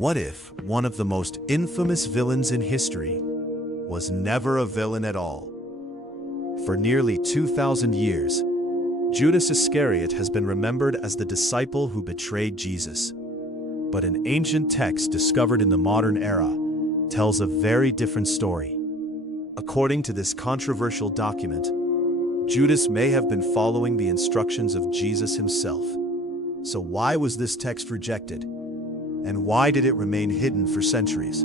What if one of the most infamous villains in history was never a villain at all? For nearly 2,000 years, Judas Iscariot has been remembered as the disciple who betrayed Jesus. But an ancient text discovered in the modern era tells a very different story. According to this controversial document, Judas may have been following the instructions of Jesus himself. So why was this text rejected? And why did it remain hidden for centuries?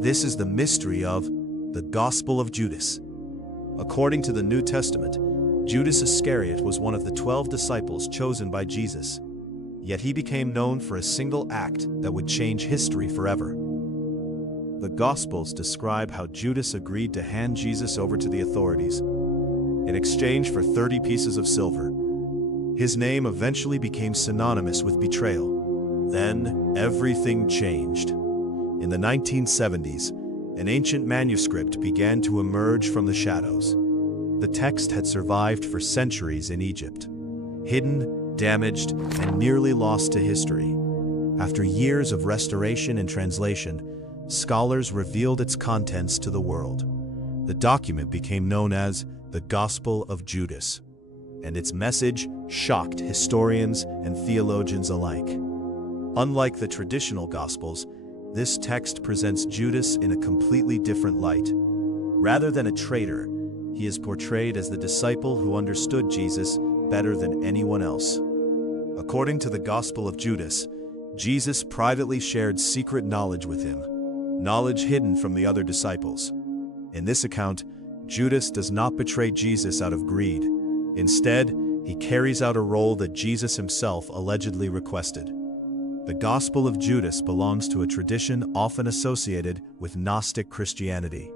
This is the mystery of the Gospel of Judas. According to the New Testament, Judas Iscariot was one of the 12 disciples chosen by Jesus. Yet he became known for a single act that would change history forever. The Gospels describe how Judas agreed to hand Jesus over to the authorities in exchange for 30 pieces of silver. His name eventually became synonymous with betrayal. Then, everything changed. In the 1970s, an ancient manuscript began to emerge from the shadows. The text had survived for centuries in Egypt, hidden, damaged, and nearly lost to history. After years of restoration and translation, scholars revealed its contents to the world. The document became known as the Gospel of Judas, and its message shocked historians and theologians alike. Unlike the traditional Gospels, this text presents Judas in a completely different light. Rather than a traitor, he is portrayed as the disciple who understood Jesus better than anyone else. According to the Gospel of Judas, Jesus privately shared secret knowledge with him, knowledge hidden from the other disciples. In this account, Judas does not betray Jesus out of greed. Instead, he carries out a role that Jesus himself allegedly requested. The Gospel of Judas belongs to a tradition often associated with Gnostic Christianity.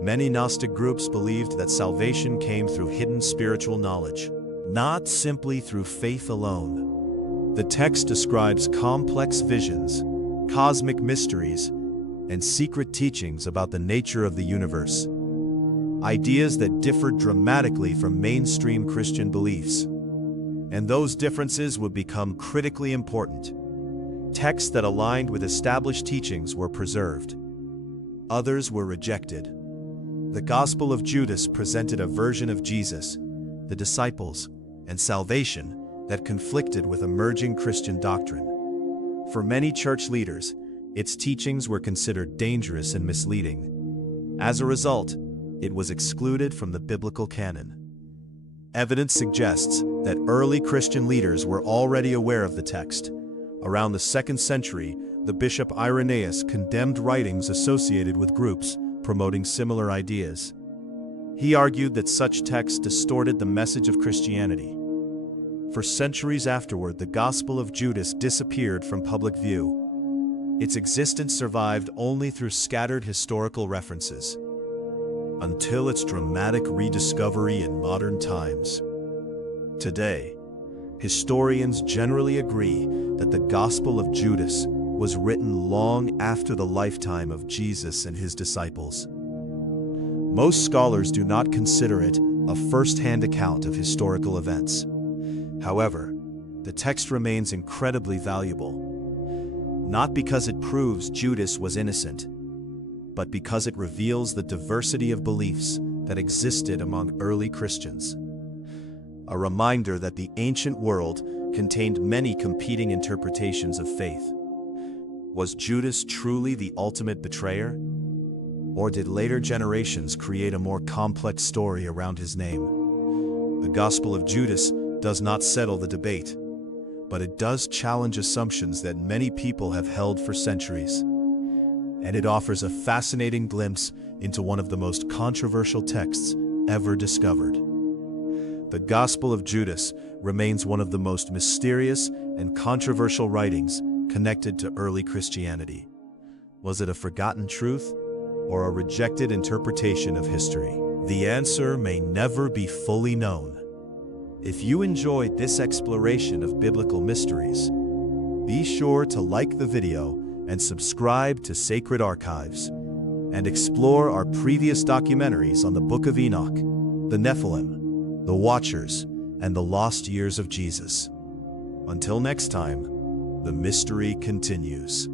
Many Gnostic groups believed that salvation came through hidden spiritual knowledge, not simply through faith alone. The text describes complex visions, cosmic mysteries, and secret teachings about the nature of the universe. Ideas that differ dramatically from mainstream Christian beliefs. And those differences would become critically important. Texts that aligned with established teachings were preserved. Others were rejected. The Gospel of Judas presented a version of Jesus, the disciples, and salvation that conflicted with emerging Christian doctrine. For many church leaders, its teachings were considered dangerous and misleading. As a result, it was excluded from the biblical canon. Evidence suggests that early Christian leaders were already aware of the text. Around the 2nd century, the bishop Irenaeus condemned writings associated with groups promoting similar ideas. He argued that such texts distorted the message of Christianity. For centuries afterward, the Gospel of Judas disappeared from public view. Its existence survived only through scattered historical references, until its dramatic rediscovery in modern times. Today, historians generally agree that the Gospel of Judas was written long after the lifetime of Jesus and his disciples. Most scholars do not consider it a first-hand account of historical events. However, the text remains incredibly valuable, not because it proves Judas was innocent, but because it reveals the diversity of beliefs that existed among early Christians. A reminder that the ancient world contained many competing interpretations of faith. Was Judas truly the ultimate betrayer? Or did later generations create a more complex story around his name? The Gospel of Judas does not settle the debate, but it does challenge assumptions that many people have held for centuries. And it offers a fascinating glimpse into one of the most controversial texts ever discovered. The Gospel of Judas remains one of the most mysterious and controversial writings connected to early Christianity. Was it a forgotten truth or a rejected interpretation of history? The answer may never be fully known. If you enjoyed this exploration of biblical mysteries, be sure to like the video and subscribe to Sacred Archives, and explore our previous documentaries on the Book of Enoch, the Nephilim, the Watchers, and the lost years of Jesus. Until next time, the mystery continues.